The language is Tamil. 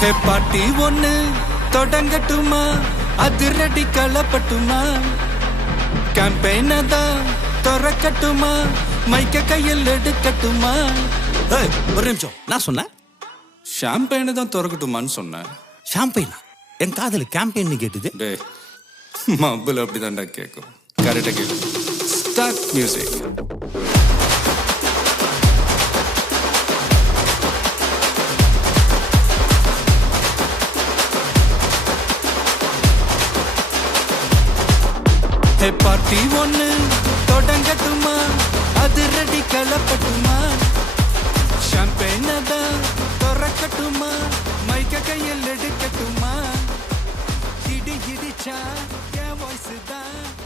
பாட்டி ஒண்ணு தொடங்கட்டுமா? அதிரடி களப்பட்டுமா கேம்பெயின தான் திறக்கட்டுமா? மைக்க கையில் எடுக்கட்டுமா? ஒரு நிமிஷம். நான் சொன்னேன்? ஷாம்பெயினை தான் திறக்கட்டுமான்னு சொன்னேன். ஷாம்பெயினா என் காதல் கேம்பெயின் கேட்டுது. டே மப்பிள் அப்படிதான்டா கேட்கும் கரெக்டாக கேட்கும் ஸ்டார்ட் மியூசிக் ஹே பார்ட்டி ஒன்று தொடங்கட்டுமா? அது ரெடி கலப்பட்டுமா ஷாம்பெயின தான் திறக்கட்டுமா? மைக்க கையில் எடுக்கட்டுமா? இடி இடிச்சா என் வாய்ஸ் தான்.